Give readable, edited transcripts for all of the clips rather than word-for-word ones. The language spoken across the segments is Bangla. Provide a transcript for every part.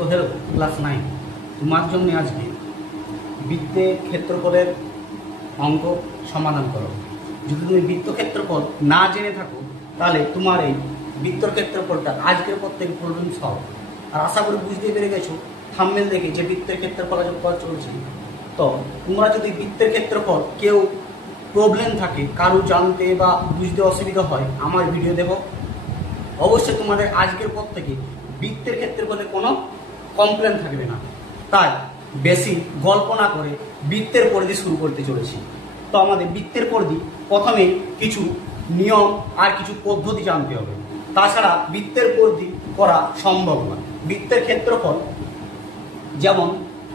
সো হ্যালো ক্লাস 9 তোমার জন্য আজকে বৃত্তের ক্ষেত্রফলের অঙ্ক সমাধান করো। যদি তুমি বৃত্ত ক্ষেত্রফল না জেনে থাকো তাহলে তোমার এই বৃত্তর ক্ষেত্রফলটা আজকের পর থেকে প্রবলেম সলভ। আর আশা করি বুঝতে পেরে গেছো থাম্বনেল দেখে যে বৃত্তের ক্ষেত্রফল আজ করা চলছে। তো তোমরা যদি বৃত্তের ক্ষেত্রফল কেউ প্রবলেম থাকে, কারো জানতে বা বুঝতে অসুবিধা হয়, আমার ভিডিও দেখো। অবশ্যই তোমাদের আজকের পর থেকে বৃত্তের ক্ষেত্রফলে কোনো কমপ্লেন থাকবে না। তাই বেশি গল্প না করে বৃত্তের পরিধি শুরু করতে চলেছি। তো আমাদের বৃত্তের পরিধি প্রথমে কিছু নিয়ম আর কিছু পদ্ধতি জানতে হবে, তাছাড়া বৃত্তের পরিধি করা সম্ভব নয়। বৃত্তের ক্ষেত্রফল যেমন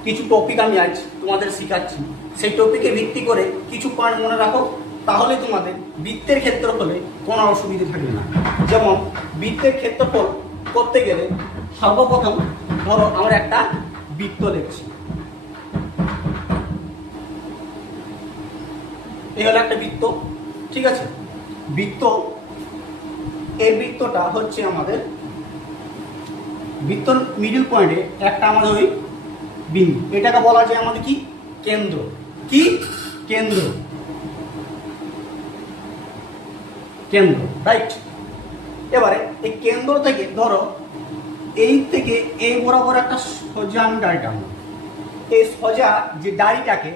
কিছু টপিক আমি আজ তোমাদের শেখাচ্ছি, সেই টপিকে ভিত্তি করে কিছু পয়েন্ট মনে রাখো, তাহলে তোমাদের বৃত্তের ক্ষেত্রফলে কোনো অসুবিধা থাকবে না। যেমন বৃত্তের ক্ষেত্রফল করতে গেলে সর্বপ্রথম ধরো আমরা একটা বৃত্ত লিখছি। এই হলো একটা বৃত্ত, ঠিক আছে। বৃত্ত, এই বৃত্তটা হচ্ছে আমাদের বৃত্তর মিডল পয়েন্টে একটা আমাদের ওই বিন্দু, এটাকে বলা যায় আমাদের কি কেন্দ্র। কি কেন্দ্র, কেন্দ্র, রাইট। এবারে এই কেন্দ্র থেকে ধরো এই থেকে এই বরাবর একটা সোজা আমি দাড়ি টানবো। এই সোজা যে দাড়িটাকে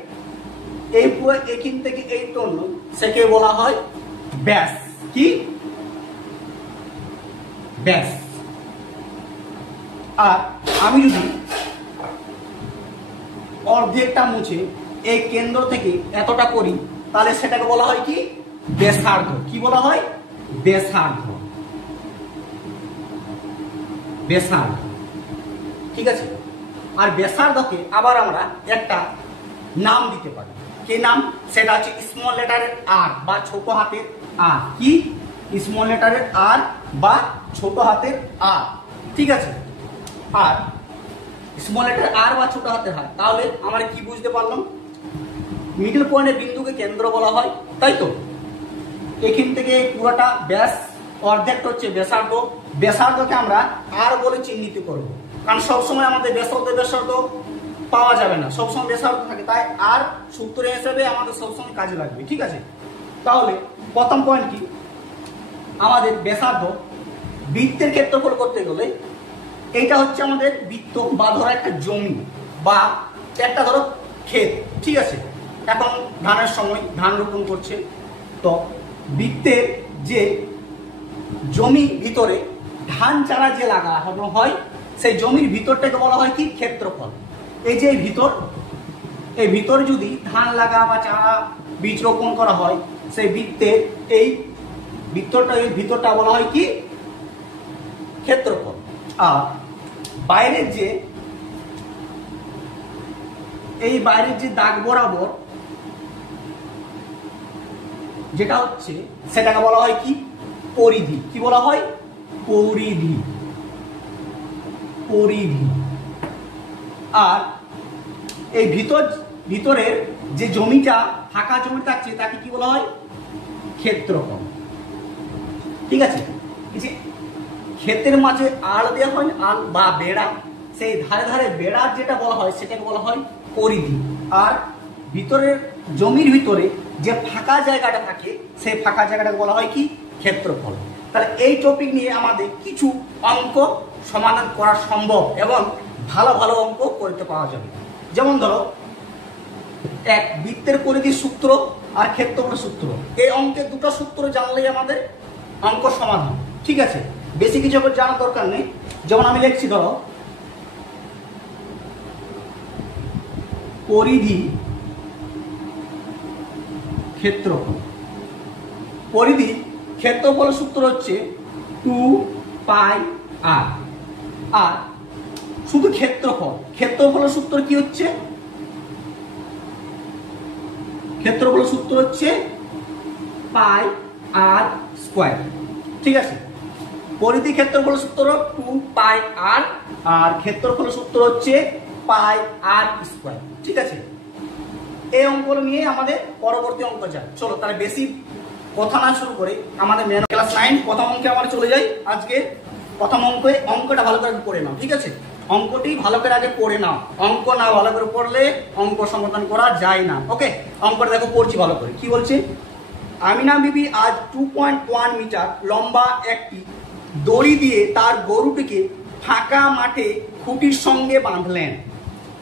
এই পুরো এখান থেকে এই টানলো, সেকে বলা হয় ব্যাস। কি ব্যাস। আর আমি যদি অর্ধেকটা মুছে এই কেন্দ্র থেকে এতটা করি, তাহলে সেটাকে বলা হয় কি ব্যাসার্ধ। কি বলা হয়? ব্যাসার্ধ। ব্যাসার্ধ, ঠিক আছে। আর ব্যাসার্ধকে আবার আমরা একটা নাম দিতে পারি। কি নাম? সেটা হচ্ছে স্মল লেটারের আর বা ছোট হাতের আর। কি স্মল লেটারের আর বা ছোট হাতের আর, ঠিক আছে। আর স্মল লেটার আর বা ছোট হাতের আর, তাহলে আমরা কি বুঝতে পারলাম? মিডল পয়েন্টের বিন্দুকে কেন্দ্র বলা হয়, তাই তো। এখান থেকে পুরোটা ব্যাস, অর্ধেকটা হচ্ছে ব্যাসার্ধ। ব্যাসার্ধকে আমরা আর বলে চিহ্নিত করব, কারণ সবসময় আমাদের ব্যাসার্ধ পাওয়া যাবে না, সবসময় ব্যাসার্ধ থাকে, তাই আর সূত্র হিসেবে আমাদের সবসময় কাজে লাগবে, ঠিক আছে। তাহলে প্রথম পয়েন্ট কি, আমাদের ব্যাসার্ধ বৃত্তের ক্ষেত্রফল করতে গেলে এইটা হচ্ছে আমাদের বৃত্ত বা ধরো একটা জমি বা একটা ধরো ক্ষেত, ঠিক আছে। এখন ধানের সময়, ধান রোপণ করছে, তো বৃত্তের যে জমি ভিতরে ধান চারা যে লাগানো হয়, সেই জমির ভিতরটাকে বলা হয় কি ক্ষেত্রফল। এই যে ভিতর, এই ভিতরে যদি ধান লাগা বা চারা বীজ রোপণ করা হয়, সেই বৃত্তের এই ভিতরটা বলা হয় কি ক্ষেত্রফল। আর বাইরের যে এই বাইরের যে দাগ বরাবর যেটা হচ্ছে, সেটাকে বলা হয় কি পরিধি। কি বলা হয়? পরিধি। পরিধি। আর এই ভিতরের যে জমিটা, ফাঁকা জমি থাকছে, তাকে কি বলা হয়? ক্ষেত্রফল, ঠিক আছে। ক্ষেতের মাঝে আল দেওয়া হয়, আল বা বেড়া, সেই ধারে ধারে বেড়ার যেটা বলা হয় সেটাকে বলা হয় পরিধি। আর ভিতরের জমির ভিতরে যে ফাঁকা জায়গাটা থাকে, সেই ফাঁকা জায়গাটাকে বলা হয় কি ক্ষেত্রফল। তাহলে এই টপিক নিয়ে আমাদের কিছু অঙ্ক সমাধান করা সম্ভব এবং ভালো ভালো অঙ্ক করতে পাওয়া যাবে। যেমন ধরো এক বৃত্তের পরিধির সূত্র আর ক্ষেত্রফলের সূত্র, এই অঙ্কের দুটো সূত্র জানলেই আমাদের অঙ্ক সমাধান, ঠিক আছে। বেশি কিছু জানার দরকার নেই। যেমন আমি লিখছি, ধরো পরিধি ক্ষেত্রফল। পরিধি ক্ষেত্রফলের সূত্র হচ্ছে 2πr। আর শুধু ক্ষেত্রফলের সূত্র কি হচ্ছে? ক্ষেত্রফলের সূত্র হচ্ছে πr², ঠিক আছে। পরিধি ক্ষেত্রফলের সূত্র 2πr আর ক্ষেত্রফলের সূত্র হচ্ছে πr², ঠিক আছে। এই অঙ্কগুলো নিয়ে আমাদের পরবর্তী অঙ্ক যায়। চলো তাহলে বেশি কথা না শুরু করে আমাদের মেন ক্লাস 9 প্রথম অঙ্কে আমরা চলে যাই। আজকে প্রথম অঙ্কটা ভালো করে পড়ে নাও, ঠিক আছে। অঙ্কটি ভালো করে আগে পড়ে নাও, অঙ্ক না ভালো করে পড়লে অঙ্ক সমাধান করা যায় না। ওকে, অঙ্কটা দেখো পড়ছি ভালো করে। কি বলছে? আমিনা বিবি আজ 2.1 মিটার লম্বা একটি দড়ি দিয়ে তার গরুটিকে ফাঁকা মাঠে খুঁটির সঙ্গে বাঁধলেন।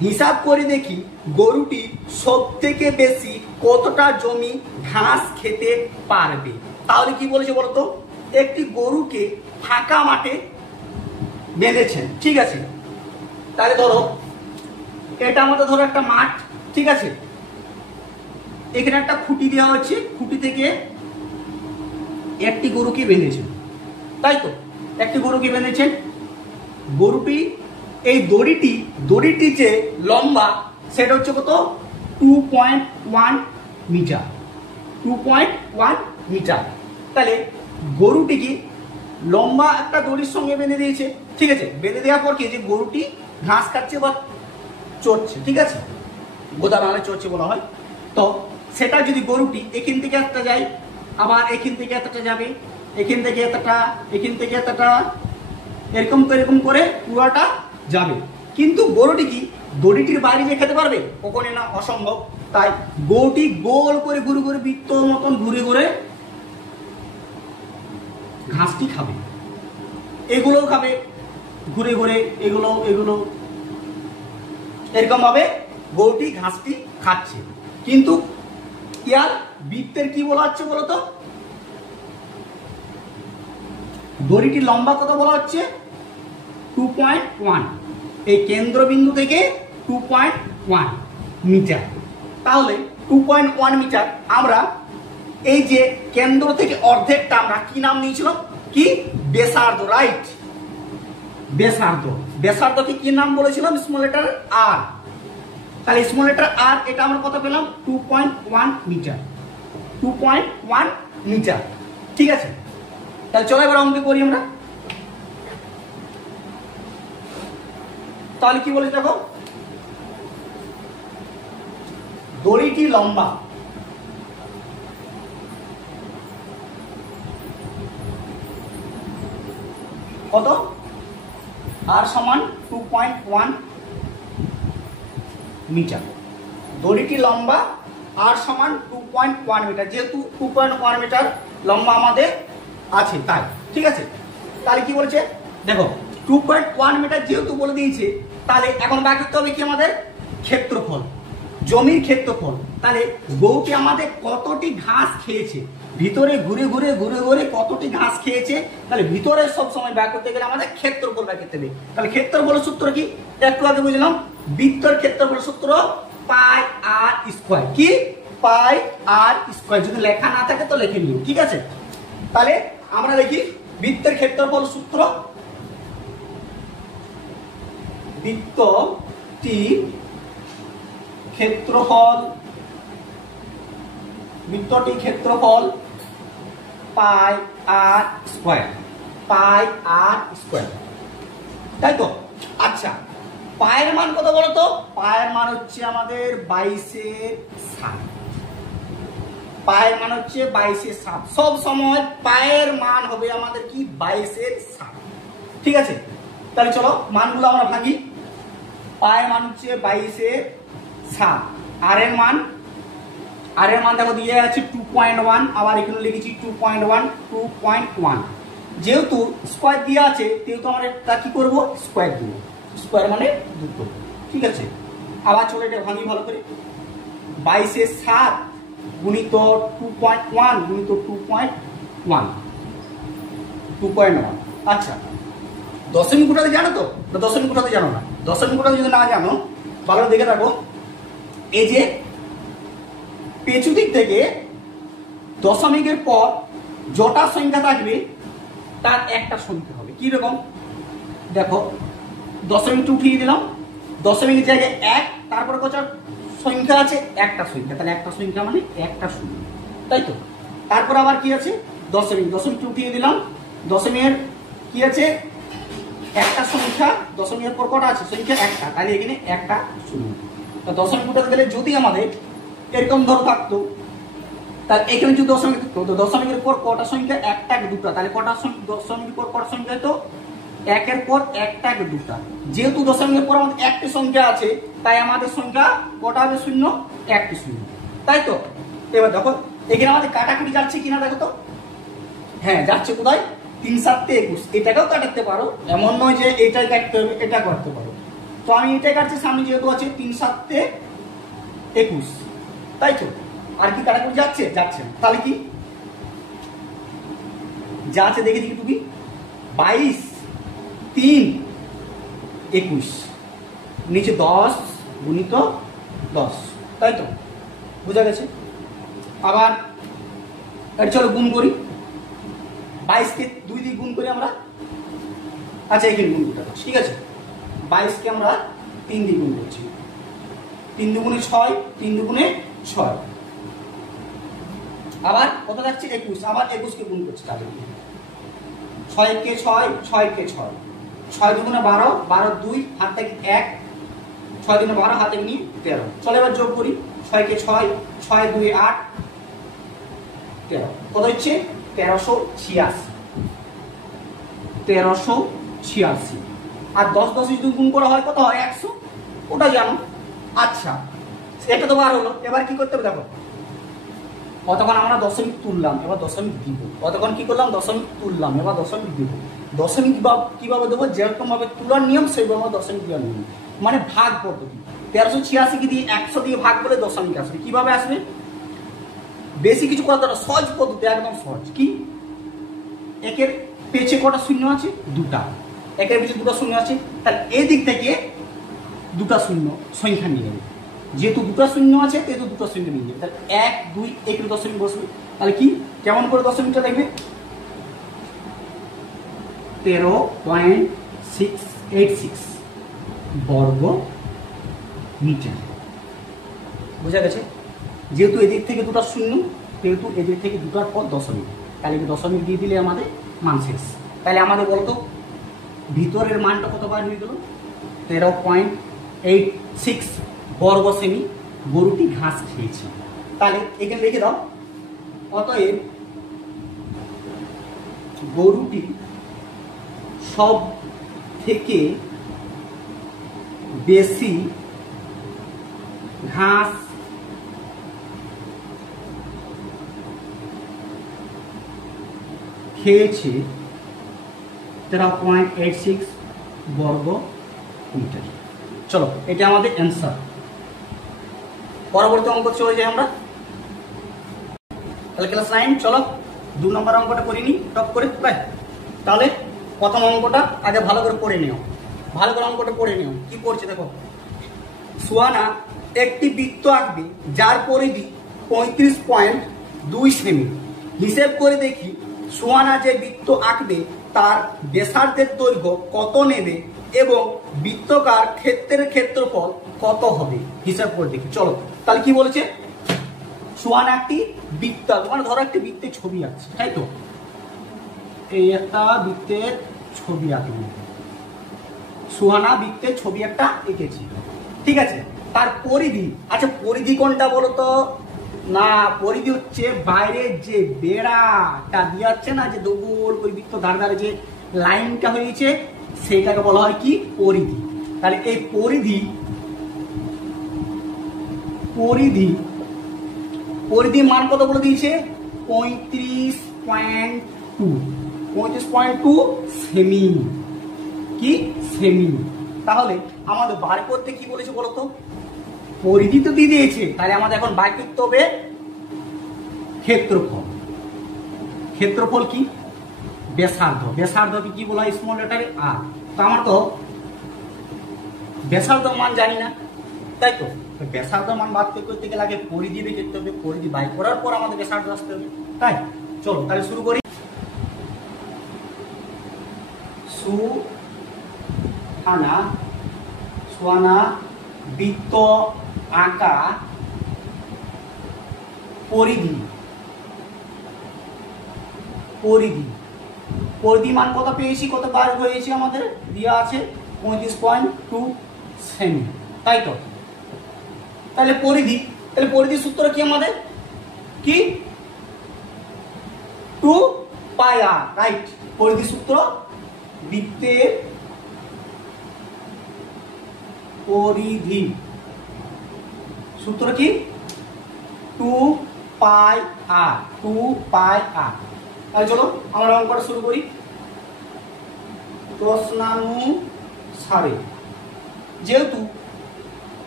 হিসাব করে দেখি গরুটি সব থেকে বেশি কতটা জমি ঘাস খেতে পারবে। তাহলে কি বলেছে বলতো? একটি গরুকে ফাঁকা মাঠে বেঁধেছেন, ঠিক আছে। তাহলে ধরো এটা আমাদের ধরো একটা মাঠ, ঠিক আছে। এখানে একটা খুঁটি দেওয়া হচ্ছে, খুঁটি থেকে একটি গরুকে বেঁধেছেন, তাই তো? একটি গরুকে বেঁধেছেন। গরুটি এই দড়িটি যে লম্বা সেটা হচ্ছে কত? 2.1 মিটার। 2.1 মিটার। তাহলে গরুটি কি লম্বা একটা দড়ির সঙ্গে বেঁধে দিয়েছে, ঠিক আছে। বেঁধে দেওয়ার পর কি যে গরুটি ঘাস খাচ্ছে বা চড়ছে, ঠিক আছে, গোদা নালে চড়ছে বলা হয়। তো সেটা যদি গরুটি এখান থেকে একটা যায়, আবার এখান থেকে এতটা যাবে, এখান থেকে এতটা, এখান থেকে এতটা, এরকম করে পুরোটা যাবে। কিন্তু গরুটি কি দড়িটির বাইরে যে খেতে পারবে? কখনই না, অসম্ভব। তাই গরুটি গোল করে ঘুরে ঘুরে বৃত্ত মতন ঘুরে ঘুরে ঘাসটি খাবে, এগুলোও খাবে ঘুরে ঘুরে, এগুলো এরকম ভাবে গরুটি ঘাসটি খাচ্ছে। কিন্তু ইয়ার বৃত্তের কি বলা হচ্ছে বলতো? দড়িটি লম্বা কত বলা হচ্ছে? 2.1। এই কেন্দ্রবিন্দু থেকে 2.1 মিটার। তাহলে 2.1 মিটার আমরা এই যে কেন্দ্র থেকে অর্ধেকটা আমরা কি নাম নিয়েছিলাম? কি? ব্যাসার্ধ, রাইট? ব্যাসার্ধকে কি নাম বলেছিলাম? স্মল লেটার আর। তাহলে স্মল লেটার আর এটা আমরা কত পেলাম? 2.1 মিটার। 2.1 মিটার, ঠিক আছে। তাহলে চলো এবার অঙ্ক করি আমরা। তাহলে কি বলেছে দেখো, দড়িটি লম্বা কত? আর সমান 2.1 মিটার। দড়িটি লম্বা আর সমান 2.1 মিটার। যেহেতু 2.1 মিটার লম্বা আমাদের আছে তাই, ঠিক আছে। তাহলে কি বলেছে দেখো, 2.1 মিটার যেহেতু বলে দিয়েছে, তাহলে এখন বাকি করতে হবে কি আমাদের? ক্ষেত্রফল, জমির ক্ষেত্রফল। তাহলে গরুটি আমাদের কতটি ঘাস খেয়েছে, ভিতরে ঘুরে ঘুরে কতটি ঘাস খেয়েছে, তাহলে ভিতরে সব সময় ব্যয় করতে গেলে আমাদের ক্ষেত্রফল ব্যয় করতে হবে। তাহলে ক্ষেত্রফলের সূত্র কি? একটু আগে বুঝলাম, বৃত্তের ক্ষেত্রফলের সূত্র পাই আর স্কয়ার। কি? পাই আর স্কয়ার। যদি লেখা না থাকে তো লিখে নিও, ঠিক আছে। তাহলে আমরা দেখি বৃত্তের ক্ষেত্রফল সূত্র। বৃত্তটি ক্ষেত্রফল পাই আর স্কয়ার, পাই আর স্কয়ার, তাই তো? আচ্ছা, পায়ের মান কত বলো তো? পায়ের মান হচ্ছে আমাদের 22/7। পায়ের মান হচ্ছে 22/7। সব সময় পায়ের মান হবে আমাদের কি? 22/7, ঠিক আছে। তাহলে চলো মানগুলো আমরা ভাঙি। পায়ের মান হচ্ছে 22/7। আর এর মান দেখো দিয়ে আছে 2.1, আবার এখানে লিখেছি 2.1। যেহেতু স্কয়ার দিয়ে আছে সেহেতু আমরা তা কি করব? স্কয়ার দিব। স্কয়ার মানে 2, ঠিক আছে। আবার চলো এটা ভাঙি ভালো করে। 22/7 গুণিত 2.1 গুণিত 2.1। আচ্ছা, দশমিক উঠাতে জানো তো? দশমিক উঠাতে জানো না? দশমিক উঠাতে যদি না জানো ভালো দেখে রাখো, এই যে পেছু দিক থেকে দশমিকের পর যটা সংখ্যা থাকবে তার একটা সংখ্যা হবে। কি রকম দেখো, দশমিকটা উঠিয়ে দিলাম, দশমিকের জায়গায় 1, তারপরে কত সংখ্যা আছে? একটা সংখ্যা। তাহলে একটা সংখ্যা মানে একটা শূন্য, তাই তো? তারপর আবার কি আছে? দশমিকটা উঠিয়ে দিলাম, দশমিকের কি আছে? একটা সংখ্যা। দশমিকের পর কটা আছে? সংখ্যা একটা, তাহলে এখানে একটা শূন্য। তো দশমিক উঠাতে গেলে যদি আমাদের এরকম ধরো থাকতো, তাহলে এখানে যদি দশমিক থাকতো, তো দশমিকের পর কটা সংখ্যা? একটা, দুটা, তাহলে কটা দশমিকের পর কটা সংখ্যা হতো? একের পর একটা দুটা, যেহেতু দশমিকের পর আমাদের একটি সংখ্যা আছে তাই আমাদের সংখ্যা কটা হবে? শূন্য, একটি শূন্য, তাই তো? এবার দেখো এখানে আমাদের কাটাকুটি যাচ্ছে কিনা দেখো তো। হ্যাঁ যাচ্ছে, কোথায়? 3 7 21, এটাকেও কাটাতে পারো, এমন নয় যে এটাই কাটতে হবে, এটা করতে পারো। তো আমি এটাই কাটছি, সামনে যেহেতু আছে 3 7 21, তাই তো? আর কি কাটাকুটি যাচ্ছে? যাচ্ছে না। তাহলে কি যা আছে দেখে দেখি তুমি, 22 3 21, নিচে 10 গুণিত 10, তাই তো? বোঝা গেছে? আবার চলো গুণ করি, 22কে 2 দিয়ে গুণ করি আমরা। আচ্ছা এখানে গুণ করতে, ঠিক আছে? 22কে আমরা 3 দিয়ে গুণ করছি, 3 দুগুণে 6, 3 দুগুণে 6। আবার কত যাচ্ছে? 21, আবার 21কে গুণ করছি, তাহলে 6 কে 6, 6 কে 6, 6 দুগুণে 12, 12 2 হাত থেকে 1, 6 দুগুণে 12 হাতে নিয়ে 13। চলো এবার যোগ করি, 6 কে 6, 6 2 8, 13, কত হচ্ছে? 1386, 1386। আর 10 10 যদি গুণ করা হয় কত হয়? 100, ওটা জানো। আচ্ছা এটা তো বার হলো, এবার কি করতে হবে দেখো, কতক্ষণ আমরা দশমিক তুললাম, এবার দশমিক দিব। কতক্ষণ কি করলাম? দশমিক তুললাম, এবার দশমিক দিব। দশমিক কিভাবে দেবো? যেরকম ভাবে তুলার নিয়ম সেইভাবে দশমিক দেওয়ার নিয়ম, মানে ভাগ পদ্ধতি। 1386 দিয়ে 100 দিয়ে ভাগ করে দশমিক আসবে। কিভাবে আসবে? বেশি কিছু করা দরকার, সহজ পদ্ধতি, একদম সহজ। কি? একের পেছে কটা শূন্য আছে? দুটা। একের পেছে দুটো শূন্য আছে, তাহলে এদিক থেকে দুটা শূন্য সংখ্যা নিয়ে নেবে। যেহেতু দুটো শূন্য আছে সেহেতু দুটো শূন্য নিয়ে যাবে, তাহলে 1 2 এর দশমিক বসবে। তাহলে কি কেমন করে দশমিকটা দেখবে? 13.686 বর্গ মিটার। বোঝা গেছে? যেহেতু এদিক থেকে দুটো শূন্য সেহেতু এদিক থেকে দুটার পর দশমিক, তাহলে দশমিক দিয়ে দিলে আমাদের মান শেষ। তাহলে আমাদের বলতো ভিতরের মানটা কত বার হয়ে গেল? 13.86 বর্গ সেমি। গরুটি ঘাস খেয়েছে, তাহলে এখানে লিখে দাও, অতএব গরুটি সব থেকে বেশি ঘাস খেয়েছে 13.86 বর্গ মিটার। চলো এটা আমাদের অ্যান্সার। পরবর্তী অঙ্ক চলে যাই আমরা। তাহলে ক্লাস 9 চলো 2 নম্বর অঙ্কটা করে নিই টপ করে। তাহলে প্রথম অঙ্কটা আগে ভালো করে পড়ে নিও, ভালো করে অঙ্কটা পড়ে নিও। কি পড়ছে দেখো, সুহানা একটি বৃত্ত আঁকবে যার পরিধি 35.2 সেমি। হিসেব করে দেখি সুহানা যে বৃত্ত আঁকবে তার ব্যাসার্ধের দৈর্ঘ্য কত নেবে এবং বৃত্তকার ক্ষেত্রের ক্ষেত্রফল কত হবে, হিসাব করে দেখি। চলো তাহলে কি বলেছে, সুহানা একটি বৃত্ত, মানে ধরো একটি বৃত্তের ছবি আঁকছে, তাই তো? এই একটা বৃত্তের ছবি আঁকবে, সুহানা বৃত্তের ছবি একটা এঁকেছি, ঠিক আছে? তার পরিধি, আচ্ছা পরিধি কোনটা বলো তো? না, পরিধি হচ্ছে বাইরের যে বেড়াটা দিয়ে যাচ্ছে না, যে গোল ওই বৃত্ত ধারে ধারে যে লাইনটা হয়েছে সেটাকে বলা হয় কি? পরিধি। তাহলে এই পরিধি মান কত বলে দিয়েছে? 35.2 সেমি। কি? সেমি। তাহলে আমাদের বার করতে কি বলেছে বলতো? পরিধি তো দিয়ে দিয়েছে, তাহলে আমাদের এখন বার করতে হবে ক্ষেত্রফল। ক্ষেত্রফল কি? ব্যাসার্ধ। ব্যাসার্ধকে কি বলা হয়? স্মল লেটারে আর। তো আমার তো ব্যাসার্ধ মান জানি না, তাই তো? ব্যাসার্ধ মান বাদ করতে গেলে আগে পরিধি বের করতে হবে, পরিধি বাই করার পর আমাদের ব্যাসার্ধ আসতে হবে, তাই? চলো তাহলে শুরু করি। সুহানা বৃত্ত আঁকা পরিধি মান কত পেয়েছি? কত বার হয়েছে আমাদের দেওয়া আছে? 35.2 সেমি, তাই তো? তাহলে পরিধির সূত্র কি আমাদের? কি? 2 পাই আর, রাইট? পরিধির সূত্র বৃত্তের পরিধি সূত্র কি 2πr 2πr। তাহলে চলো আমরা অঙ্কটা শুরু করি। প্রশ্নানুসারে যেহেতু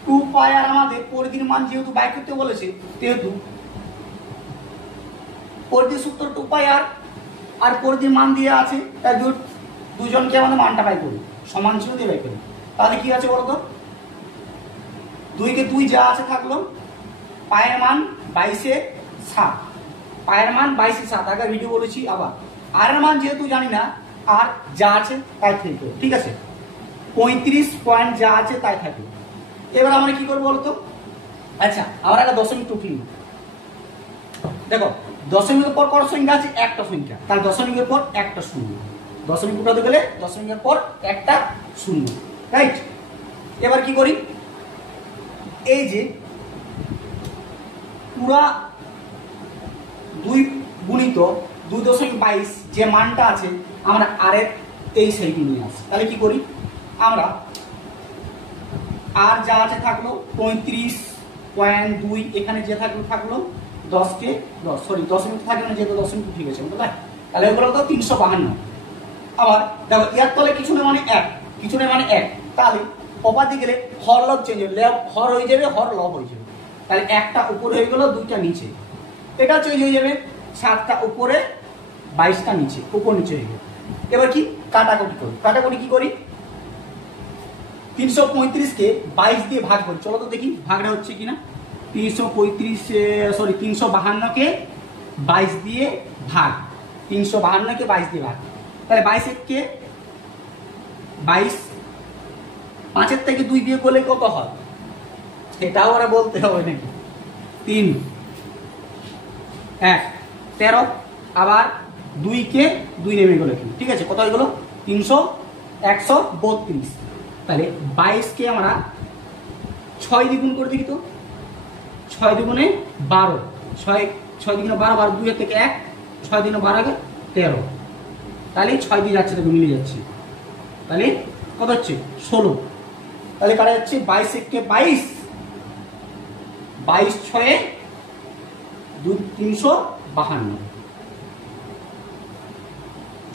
2πr আমাদের পরিধির মান যেহেতু বাইর করতে বলেছে, যেহেতু পরিধির সূত্র 2πr আর পরিধির মান দিয়ে আছে, তাই দুজনকে আমাদের মানটা বাই করি, সমান চিহ্ন দিয়ে বাই করি। তাহলে কি আছে বলতো, 2 কে 2 যা আছে থাকলো, পায়ের মান 22/7, পায়ের মান 22/7, আগে ভিডিও বলেছি। আবার আর এর মান যেহেতু জানি না, আর যা আছে তাই থেকে, ঠিক আছে, 35 পয়েন্ট যা আছে তাই থাকে। এবার আমরা কি করবো বলতো, আচ্ছা আমরা একটা দশমিক টুকলি দেখো, দশমিকের পর কত সংখ্যা আছে, একটা সংখ্যা, তাহলে দশমিকের পর একটা শূন্য, দশমিক উঠাতে গেলে দশমিকের পর একটা শূন্য, রাইট। এবার কি করি, এই যে পুরা 2 গুণিত 2.22 যে মানটা আছে, আমরা আরের এই সাইডে নিয়ে আসি। তাহলে কি করি, আমরা আর যা আছে থাকলো 35.2, এখানে যে থাকলো 10 কে 10, সরি দশমিক থাকলো না, যেহেতু দশমিক ঠিক আছে, তাহলে ওগুলো তো 352। আবার দেখো এর তলে কিছু না মানে 1, কিছু না মানে 1, তাহলে অপাদি গেলে হর লব চেঞ্জ হয়ে হর হয়ে যাবে, হর লব হয়ে যাবে। তাহলে একটা উপরে হয়ে গেল, 2টা নিচে, এটা চেঞ্জ হয়ে যাবে, 7টা উপরে 22টা নিচে, উপর নিচে হয়ে যাবে। এবার কি কাটাকুটি করি, কাটাকুটি কি করি, 335 কে 22 দিয়ে ভাগ করি। চলো তো দেখি ভাগটা হচ্ছে কিনা। 352 কে 22 দিয়ে ভাগ, 352 কে 22 দিয়ে ভাগ, তাহলে 22 কে 22, 5 থেকে 2 দিয়ে করলে কত হয়, এটাও ওরা বলতে হবে নাকি, 3 1 13, আবার 2 কে 2 নেমে গেল, ঠিক আছে, কত হয়ে গেল 132। তাহলে 22 কে আমরা 6 দ্বিগুণ করে দেখি তো, 6 দ্বিগুণে 12, 6 দ্বিগুণে 12, 12 2 থেকে 1, 6 দ্বিগুণে 12 কে 13, তাহলে 6 দিয়ে যাচ্ছে, দেখো মিলে যাচ্ছে, তাহলে কত হচ্ছে 16। তাহলে কাটা যাচ্ছে 22 কে 22, 22 6 352,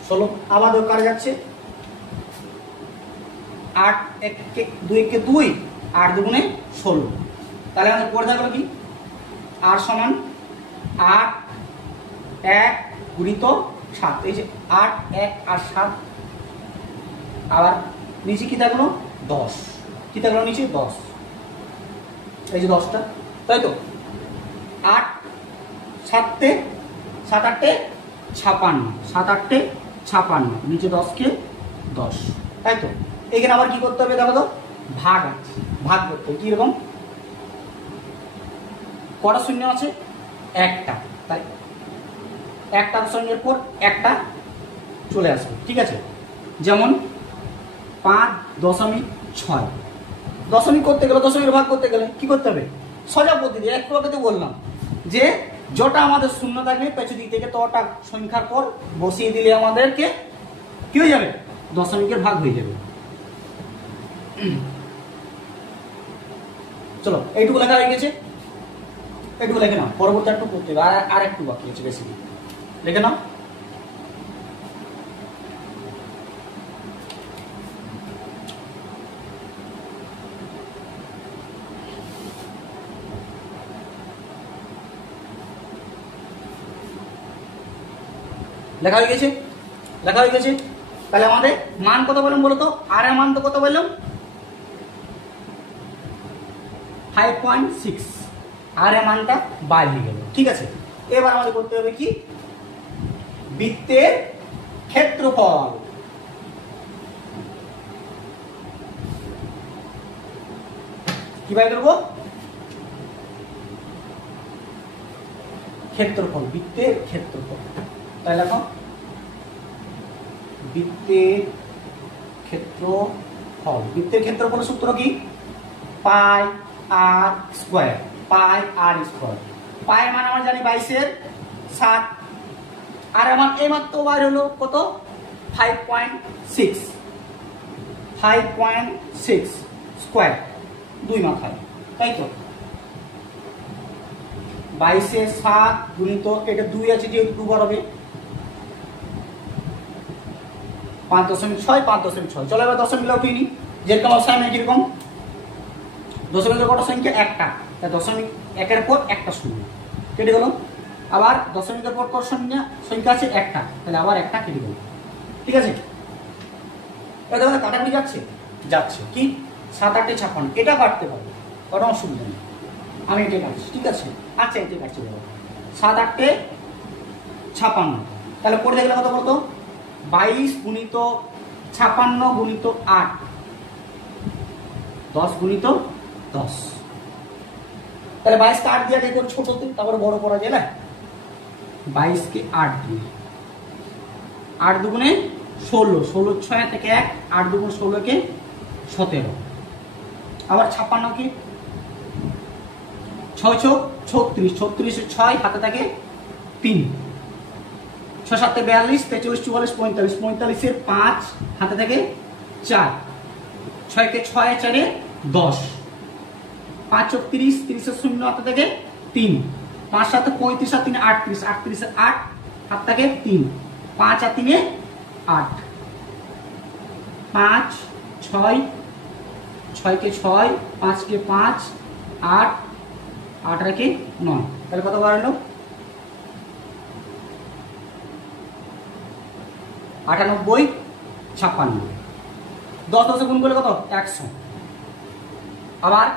16। আবার কাটা যাচ্ছে 8 1 কে 2 কে 2, 8 দুগুণে 16, তাহলে আমাদের পড়ে থাকলো কি, আর সমান 8 1 গুণিত 7, এই যে 8 1 আর 7, আবার নিচে কি থাকলো 10, কি থাকলো নিচে 10, এই যে 10টা, তাই তো 8 7 8 56, 7 8 56, নিচে 10 কে 10, তাই তো। এখানে আবার কি করতে হবে দেখো তো, ভাগ আছে, ভাগ করতে হবে, কিরকম, কটা শূন্য আছে, একটা, তাই একটা শূন্যের পর একটা চলে আসবে, ঠিক আছে। যেমন 5.6, দশমিক করতে গেলে, দশমিক ভাগ করতে গেলে কি করতে হবে, সোজা পদ্ধতি, একটু আগে তো বললাম যে যটা আমাদের শূন্য থাকবে পেছু দিক থেকে তটা সংখ্যার পর বসিয়ে দিলে আমাদেরকে কি হয়ে যাবে, দশমিকের ভাগ হয়ে যাবে। চলো এইটুকু লেখা হয়ে গেছে, এইটুকু লেখে নাও, পরবর্তী একটু করতে হবে, আর একটু বাকি আছে, বেশি লেখে নাও। লেখা হয়ে গেছে, লেখা হয়ে গেছে। তাহলে আমাদের মান কত বললাম বলো তো, আর এর মান তো কত বললাম 5.6, আর এর মানটা বাইরে হয়ে গেল, ঠিক আছে। এবার আমাদের করতে হবে কি, বৃত্তের ক্ষেত্রফল, কি বাই করবো, ক্ষেত্রফল, বৃত্তের ক্ষেত্রফল। তাই দেখো বৃত্তের ক্ষেত্রফল, বৃত্তের ক্ষেত্রফলের সূত্র কি, পাই আর স্কয়ার, পাই আর স্কয়ার। পাই মানে আমরা জানি 22/7, আর আমার এই মাত্র বার হলো কত 5.6 5.6 স্কোয়ার, 2 মাথায়, তাই তো 22 এ 7 গুণিত এটা 2 আছে যেহেতু 2 বার হবে 5.6 5.6। চলো এবার দশমিক উঠিয়ে নিই, যেরকম অসাইনমেন্ট কিরকম দশমিকের কটা সংখ্যা একটা, তাই দশমিক একের পর একটা শূন্য কেটে গেল। আবার দশমিকের পর কত সংখ্যা আছে একটা, তাহলে আবার একটা কেটে গেল। ঠিক আছে, এবার দেখো কাটাকুটি যাচ্ছে যাচ্ছে কি 7 8 56, এটা কাটতে পারবে, কোনো অসুবিধা নেই, আমি এটা কাটছি। ঠিক আছে, আচ্ছা এটা কাটছি, দেখো 7 8 56, তাহলে করে দেখলে কত বলতো 22 গুণিত 56 গুণিত 8, 10 গুণিত 10, তাহলে 22 কে 8 দিয়ে আগে করে ছোটতে তারপরে বড় করা যায় না। 22 কে 8 দিয়ে 8 দুগুণে 16, 16 6 থেকে 1, 8 দুগুণ 16 কে 17, আবার 56 কে 6 6 36, 36 এ 6 হাতে থাকে 3, 6 7 42, 43 44 45, 45 এর 5 হাতে থাকে 4, 6 কে 6 এ 4 এ 10, 5 4 30, 30 এর 0 হাতে থাকে 3, 5 7 35 আর 3 38, 38 এর 8 হাতে থাকে 3, 5 আর 3 এ 8, 5 6, 6 কে 6, 5 কে 5, 8, 8 রেখে 9, তাহলে কত বার হলো 98 56, 10 10 গুণ করলে কত 100। আবার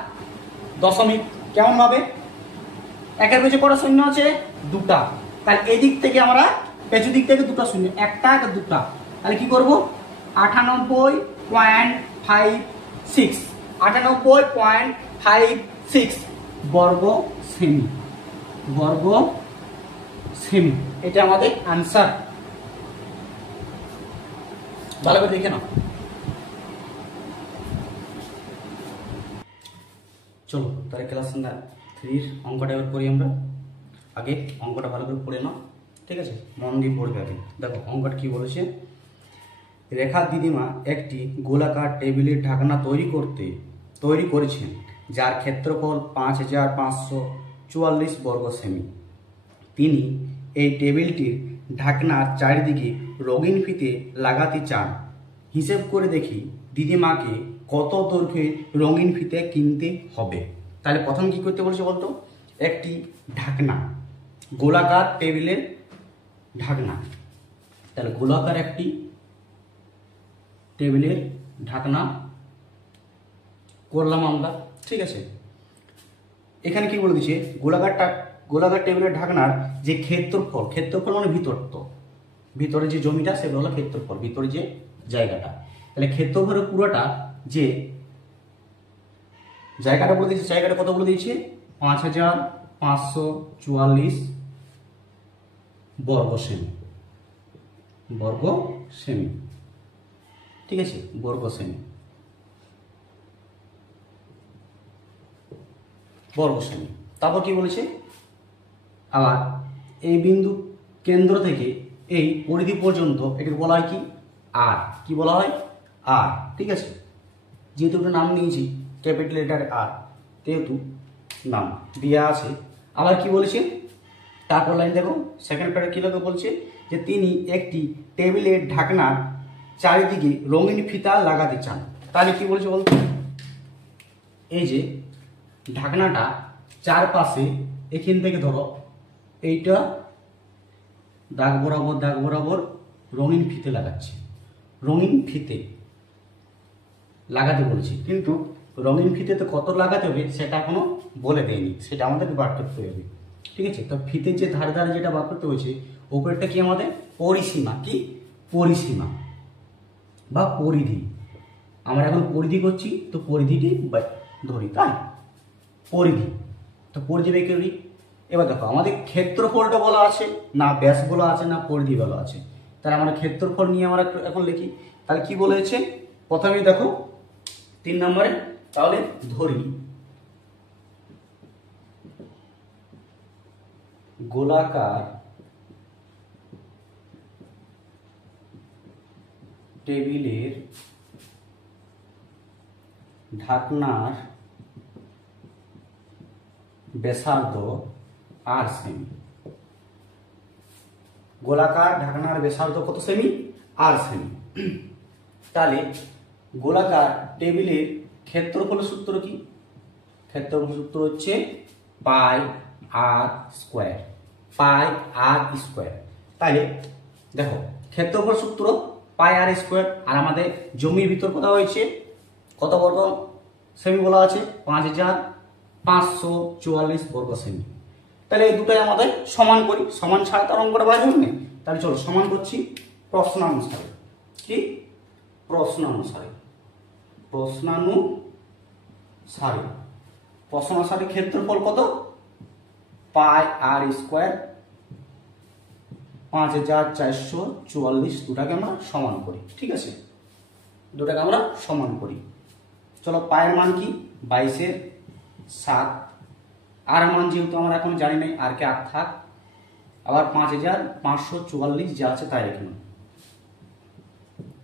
দশমিক কেমন ভাবে একের পেছনে কটা শূন্য আছে দুটা, তাহলে এদিক থেকে আমরা পেছু দিক থেকে দুটো শূন্য, একটা আর দুটা, তাহলে কি করব 98.56, 98.56 বর্গ সেমি, বর্গ সেমি, এটা আমাদের আনসার। ভালো করে দেখে নাও। চলো তাহলে ক্লাস 3 অঙ্কটা এবার করি আমরা। আগে অঙ্কটা ভালো করে পড়ে নাও, ঠিক আছে, মন দিয়ে পড়বে আগে। দেখো অঙ্কটা কি বলেছে, রেখা দিদিমা একটি গোলাকার টেবিলের ঢাকনা তৈরি করেছেন, যার ক্ষেত্রফল 5544 বর্গ সেমি। তিনি এই টেবিলটির ঢাকনার চারিদিকে রঙিন ফিতে লাগাতে চান। হিসেব করে দেখি দিদিমাকে কত দৈর্ঘ্যের রঙিন ফিতে কিনতে হবে। তাহলে প্রথম কি করতে বলছে বলতো, একটি ঢাকনা, গোলাকার টেবিলের ঢাকনা, তাহলে গোলাকার একটি টেবিলের ঢাকনা করলাম আমরা। ঠিক আছে, এখানে কি বলে দিচ্ছে গোলাকার টেবিলের ঢাকনার যে ক্ষেত্রফল মানে ভিতরে যে জমিটা সেটা হলো ক্ষেত্রফল, ভিতরে যে জায়গাটা, তাহলে ক্ষেত্রফলের পুরোটা যে জায়গাটা বলে দিয়েছে, জায়গাটা কত বলে দিয়েছে 5544 বর্গ সেমি, বর্গ সেমি। ঠিক আছে, বর্গ সেমি, বর্গ সেমি। তারপর কি বলেছে, আবার এই বিন্দু কেন্দ্র থেকে এই পরিধি পর্যন্ত এটাকে বলা হয় কি আর, কি বলা হয় আর। ঠিক আছে, যেহেতু একটা নাম নিয়েছি ক্যাপিটাল লেটার আর, যেহেতু নাম দেওয়া আছে। আবার কি বলেছে, তারপর লাইন দেখো সেকেন্ড প্যারা কি লোকে বলছে যে তিনি একটি টেবিলের ঢাকনার চারিদিকে রঙিন ফিতা লাগাতে চান। তাহলে কি বলছে বলতো, এই যে ঢাকনাটা চারপাশে এখান থেকে ধরো এইটা দাগ বরাবর রঙিন ফিতে লাগাচ্ছে, রঙিন ফিতে লাগাতে বলেছি, কিন্তু রঙিন ফিতেতে কত লাগাতে হবে সেটা এখনো বলে দেয়নি, সেটা আমাদেরকে বার করতে হবে। ঠিক আছে, তো ফিতের যে ধারে ধারে যেটা বার করতে হয়েছে, ওপরটা কি আমাদের পরিসীমা, কি পরিসীমা বা পরিধি। আমরা এখন পরিধি করছি, তো পরিধিটি ধরি, তাই পরিধি, তো পরিধি বের করি। এবার দেখো আমাদের ক্ষেত্রফলটা বলা আছে না, ব্যাস বলা আছে না, পরিধি বলা আছে, তাহলে আমরা ক্ষেত্রফল নিয়ে আমরা এখন লিখি। তাহলে কি বলেছে, প্রথমেই দেখো 3 নম্বরে, তাহলে ধরি গোলাকার টেবিলের ঢাকনার ব্যাসার্ধ 8 সেমি। গোলাকার ঢাকনার ব্যাসার্ধ কত সেমি? 8 সেমি। তাহলে গোলাকার টেবিলের ক্ষেত্রফল সূত্র কি? ক্ষেত্রফল সূত্র হচ্ছে পাই আর স্কোয়ার, পাই আর স্কোয়ার। তাহলে দেখো ক্ষেত্রফল সূত্র পাই আর স্কোয়ার, আর আমাদের জমির ভিতর কথা হয়েছে কত বর্গ সেমি বলা আছে? 5544 বর্গ সেমি। তাহলে এই দুটাই আমাদের সমান করি, সমান ছাড়া তার অঙ্কটা বার হবে না। তাহলে চলো সমান করছি প্রশ্নানুসারে। কি প্রশ্নানুসারে? প্রশ্নানুসারে ক্ষেত্রফল কত? পাই আর স্কোয়ার 5444, দুটাকে আমরা সমান করি। ঠিক আছে, দুটাকে আমরা সমান করি। চলো পায়ের মান কি? 22/7। আর মান যেহেতু আমরা এখন জানি নাই, আর কে আর থাক, আবার 5544 যা আছে তাই রেখে।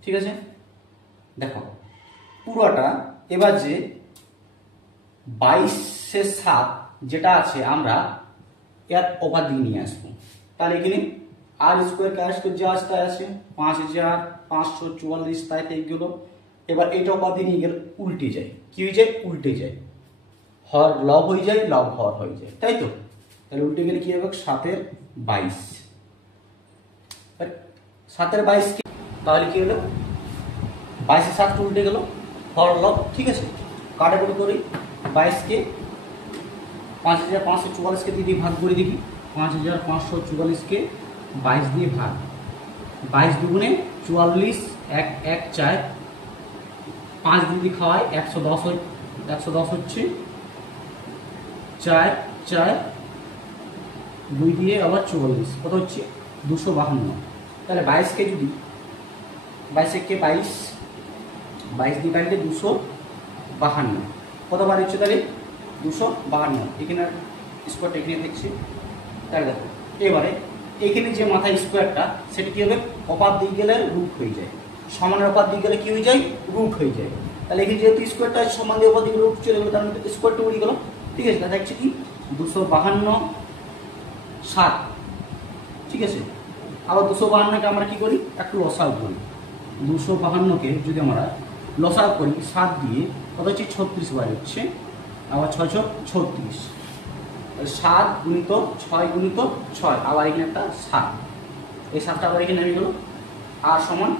ঠিক আছে, দেখো পুরোটা এবার যে 22/7 যেটা আছে আমরা এর অপার দিকে নিয়ে আসবো। তাহলে এখানে আর স্কোয়ার কে স্কোয়ার যা আছে তাই আছে, 5544 তাই থেকে গেল। এবার এটা অপার দিকে নিয়ে গেলে উল্টে যায়। কি হয়ে যায়? উল্টে যায়। হর লব হয়ে যায়, লব হর হয়ে যায়, তাই তো? তাহলে উল্টে গেলে কি হবে? 7/22। 7/22 কি? তাহলে কি হলো? 22/7 উল্টে গেল, হর লব। ঠিক আছে, কাটাকুটি করি। 22 কে 5544 কে দিয়ে ভাগ করে দেখি। 5544 কে 22 দিয়ে ভাগ। 22 দুগুণে 44, 1 1 4, 5 দিয়ে খাওয়ায় 110, 110 হচ্ছে 4 4, 2 দিয়ে আবার 44, কত হচ্ছে? 252। তাহলে 22 কে যদি 22 কে 22 দিয়ে কাটলে 252, কতবার হচ্ছে? তাহলে 252। এখানে স্কোয়ারটা এখানে দেখছি। তাহলে দেখো এবারে এখানে যে মাথায় স্কোয়ারটা, সেটা কি হবে? অপার দিক গেলে রুট হয়ে যায়, সমানের অপার দিক গেলে কি হয়ে যায়? রুট হয়ে যায়। তাহলে এখানে যেহেতু স্কোয়ারটা সমান দিয়ে অপার দিকে রুট চলে গেলো, তার মধ্যে স্কোয়ারটা উড়ে গেল। ঠিক আছে, তাহলে দেখছি কি 252/7। ঠিক আছে, আবার 252কে আমরা কি করি? একটু লসাগু করি। 252কে যদি আমরা লসাগু করি 7 দিয়ে, কত হচ্ছে? 36 বার হচ্ছে। আবার 6 6 36, 7 গুণিত 6 গুণিত 6, আবার এখানে একটা 7, এই 7টা আবার এখানে নেমে গেল। আর সমান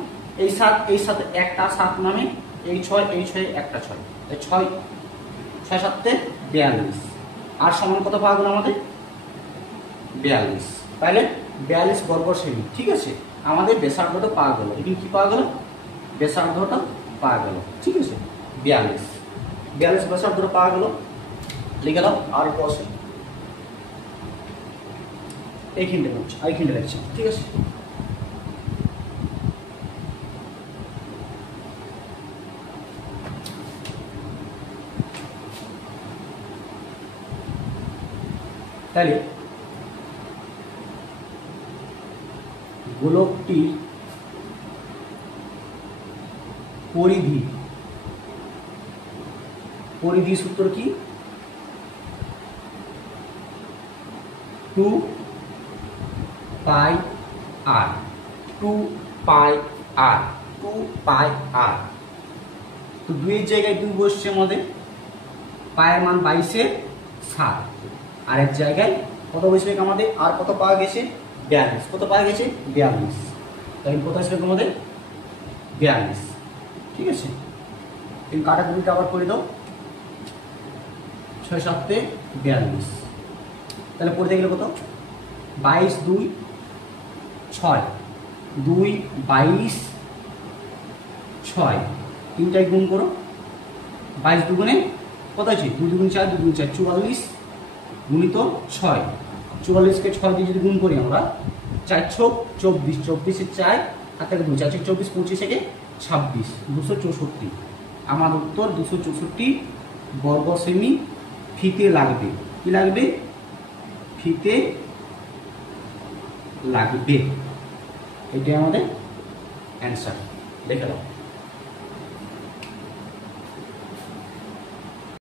এই 7, এই সাথে একটা 7 নামে, এই 6, এই 6 একটা 6, এই 6 6 7 42। আর সমান কত পাওয়া গেল আমাদের? 42। তাহলে 42 বর্গ সেমি। ঠিক আছে, আমাদের ব্যাসার্ধটা পাওয়া গেল। এখানে কি পাওয়া গেল? ব্যাসার্ধটা পাওয়া গেল। ঠিক আছে, 42 ব্যাসার্ধটা পাওয়া গেল। লিখে দাও আর বসে এইখানটা করছে, এইখানটা লিখছে। ঠিক আছে, তাহলে গোলকটির পরিধি সূত্র কি? 2 পাই আর, 2 পাই আর, 2 পাই আর। তো 2 এর জায়গায় 2 বসছে আমাদের। পায়ের মান 22/7, আর এর জায়গায় কত বসবে আমাদের? আর কত পাওয়া গেছে? 42। কত পাওয়া গেছে? 42। তাহলে কত আসবে আমাদের? 42। ঠিক আছে, এই কাটাকুটিটা আবার করে দাও। 6 7 42। তাহলে পড়তে গেলে কত? 22 2 6, 2 22 6, তিনটায় গুণ করো। 22 দুগুণে কত আছে? 2 2 4, 2 2 4 44 গুণিত 6, 44কে 6 দিয়ে যদি গুণ করি আমরা, 4 6 24, 24 4 হাত থেকে 2, 4 24, 25 থেকে 26, 264। আমার উত্তর 264 বর্গ সেমি ফিতে লাগবে। কি লাগবে? ফিতে লাগবে। এটাই আমাদের অ্যান্সার। লিখে দাও।